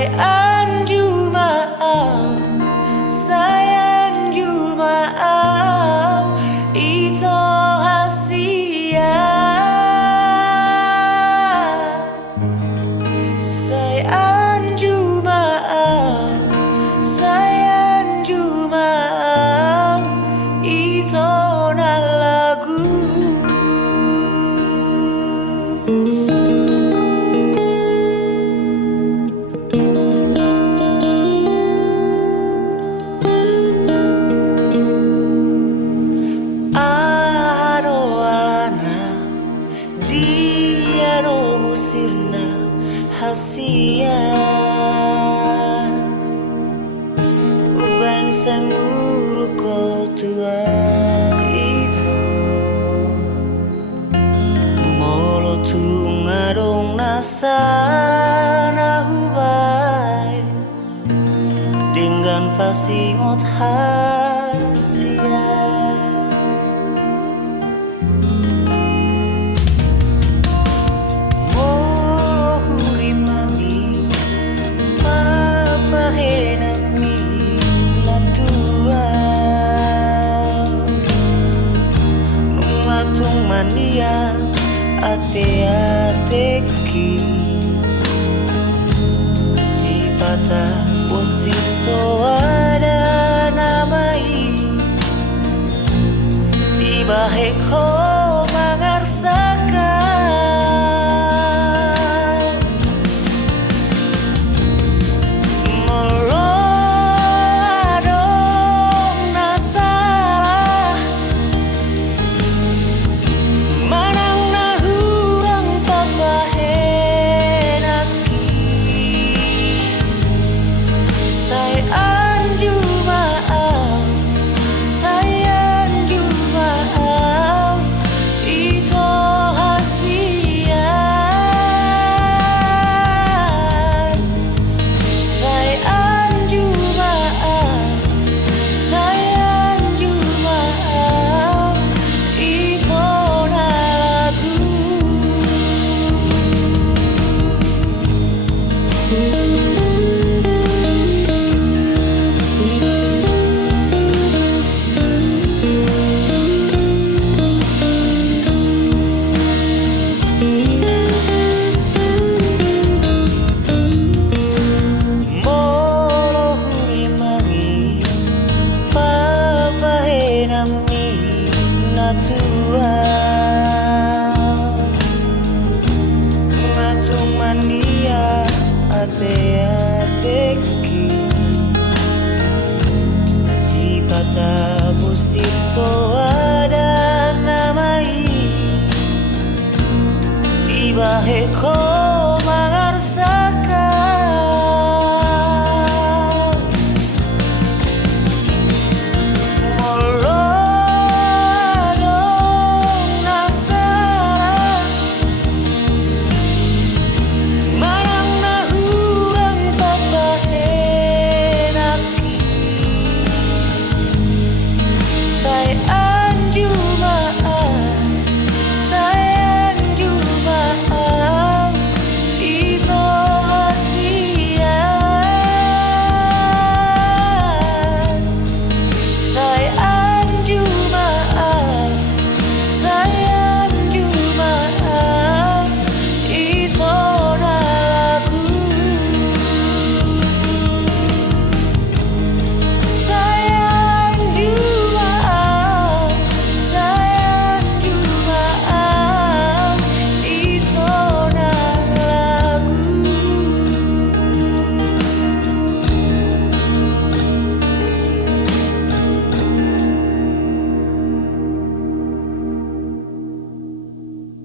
Sayang jumaam, sayang jumaam, ito hasia. Sayang jumaam, sayang jumaam, ito na lagu. Dia no musirna hasia uban sanuru ko tua itu molo tungarong nasana hubay dengan pasingot hasia. Mania ate-ateki si pata utsik soada namai ibahe ko mangarsakan molo adong nasalah ngatung mania ate-ateki si pata busik soada namai ibahe ko